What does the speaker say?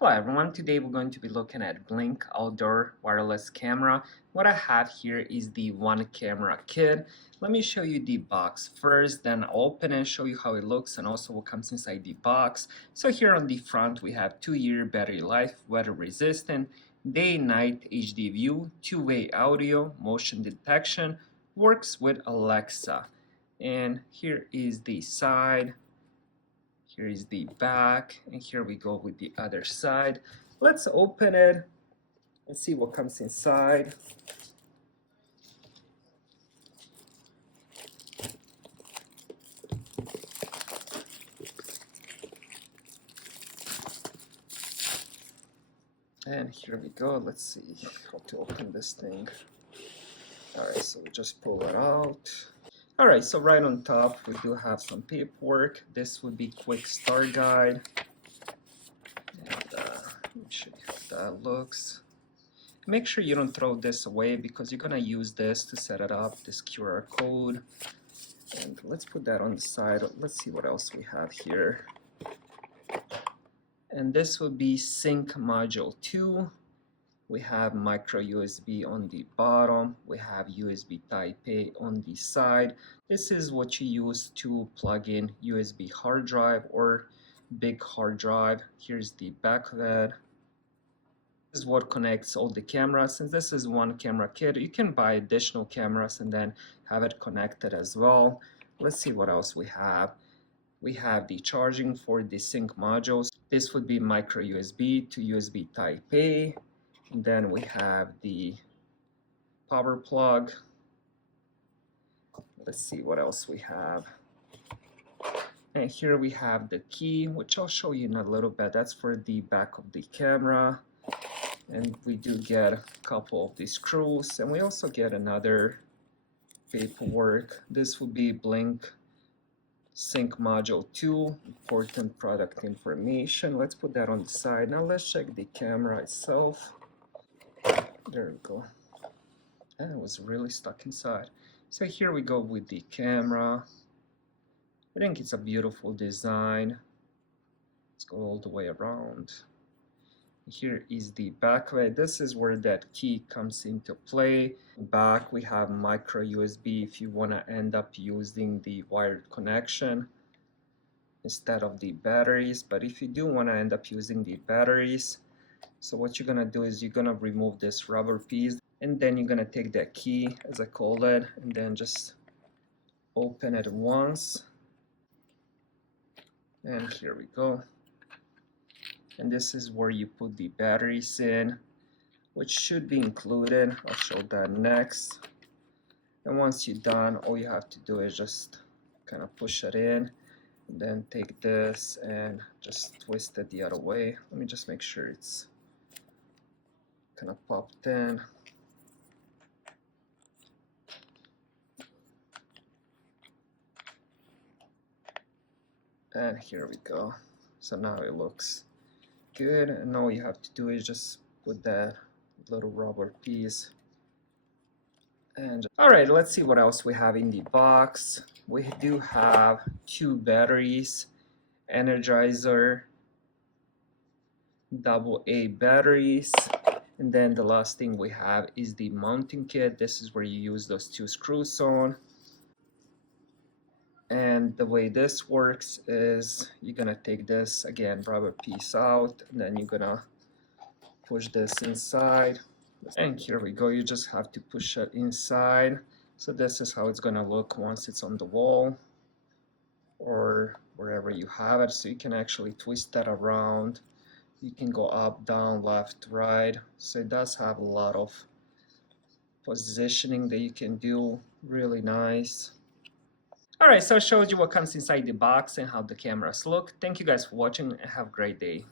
Hello everyone, today we're going to be looking at Blink outdoor wireless camera. What I have here is the one camera kit. Let me show you the box first, then I'll open and show you how it looks and also what comes inside the box. So here on the front we have 2-year battery life, weather resistant, day-night HD view, two-way audio, motion detection, works with Alexa. And here is the side. Here is the back, and here we go with the other side. Let's open it and see what comes inside. And here we go. Let's see how to open this thing. Alright, so we just pull it out. Alright, so right on top we do have some paperwork. This would be quick start guide. And let me show you how that looks. Make sure you don't throw this away because you're gonna use this to set it up, this QR code. And let's put that on the side. Let's see what else we have here. And this would be Sync Module 2. We have micro USB on the bottom. We have USB Type-A on the side. This is what you use to plug in USB hard drive or big hard drive. Here's the back of it. This is what connects all the cameras. Since this is one camera kit, you can buy additional cameras and then have it connected as well. Let's see what else we have. We have the charging for the sync modules. This would be micro USB to USB Type-A. And then we have the power plug. Let's see what else we have. And here we have the key, which I'll show you in a little bit. That's for the back of the camera. And we do get a couple of these screws. And we also get another paperwork. This will be Blink Sync Module 2, important product information. Let's put that on the side. Now let's check the camera itself. There we go. And it was really stuck inside. So here we go with the camera. I think it's a beautiful design. Let's go all the way around. Here is the back of it. This is where that key comes into play. Back we have micro USB if you want to end up using the wired connection instead of the batteries. But if you do want to end up using the batteries, so what you're gonna do is you're gonna remove this rubber piece and then you're gonna take that key, as I call it, and then just open it once. And here we go. And this is where you put the batteries in, which should be included. I'll show that next. And once you're done, all you have to do is just kind of push it in, and then take this and just twist it the other way. Let me just make sure it's kind of popped in. And here we go. So now it looks good, and all you have to do is just put that little rubber piece. And all right, let's see what else we have in the box. We do have 2 batteries, Energizer AA batteries, and then the last thing we have is the mounting kit. This is where you use those 2 screws on. And the way this works is you're gonna take this, again, rubber piece out, and then you're gonna push this inside. And here we go, you just have to push it inside. So this is how it's gonna look once it's on the wall or wherever you have it. So you can actually twist that around. You can go up, down, left, right. So it does have a lot of positioning that you can do, really nice. Alright, so I showed you what comes inside the box and how the cameras look. Thank you guys for watching and have a great day.